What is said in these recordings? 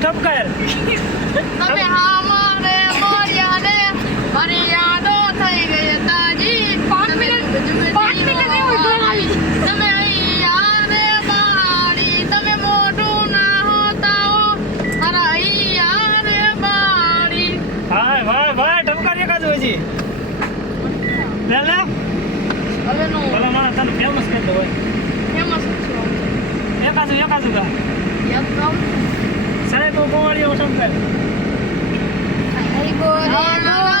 ઠપકાર તમે અમારે મોરિયા ને મારી યાદો થઈ ગઈ તાજી 5 મિનિટ એવું જોડાવી તમે અહીંયા ને બાળી તમે મોઢું ના હોતા હો મારા અહીંયા ને બાળી હા ભાઈ ભાઈ ઠપકાર એકાદ હોય છે લે લે હવે નો ભલા મારા તને ફેમસ કરી દો હોય ફેમસ છે એકાદ ગા યપ કામ સાહેબ ગોવાળીઓ ઠપકાર હરી બોલે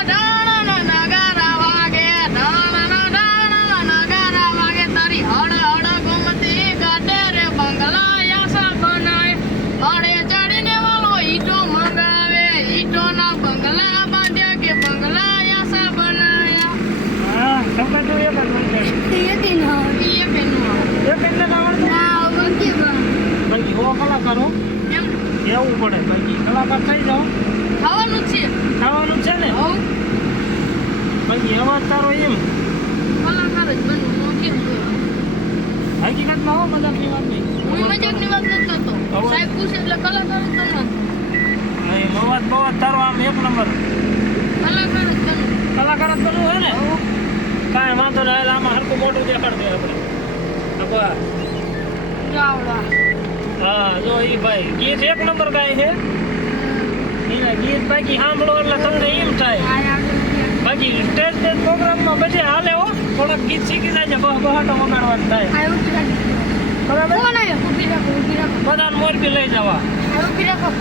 ડાણા નગારા વાગે ડાણા નગારા વાગે તારી હડ હડ ગોમતી ગાડે રે બંગલા યાસા બનાય હડે ચડીને વાળો ઈટો મંગાવે ઈટો ના બંગલા બાંધ્યા કે બંગલા યાસા બનાયા હા ઠપકાર તો એકાદ હોય એ કે ના એ કે નો એક એટલે આવડતું ના વંકી બાકી હો કલાકારો એમ કેવું પડે બાકી કલાકાર થઈ જાઓ ખાવાનું છે ખાવાનું છે ને હવ બાકી અવાજ તારો એમ કલાકાર જ બનવું નો કેમ હકીકતમાં હો મજાકની વાત નહીં હું મજાકની વાત નથી કરતો સાહેબ પૂછે એટલે કલાકાર જ બનવાનું અહીં અવાજ બવાજ તારો આમ એક નંબર કલાકાર જ બનવું કલાકાર જ બનવું હોય ને કાંઈ વાંધો નહીં હાલ આમાં હરખું મોટું દેખાડજો આપણે અబ్బા જાવડા હા જો ઈ ભાઈ ગીત એક નંબર ગાય છે એના ગીત બાકી સાંભળો એટલે તમને એમ થાય બાકી સ્ટેજ પ્રોગ્રામમાં બધે હાલે હો થોડાક ગીત શીખી જાય છે બહાટો વગાડવાનું થાય બરાબર બધાને મોરબી લઈ જવા ઉભી રાખો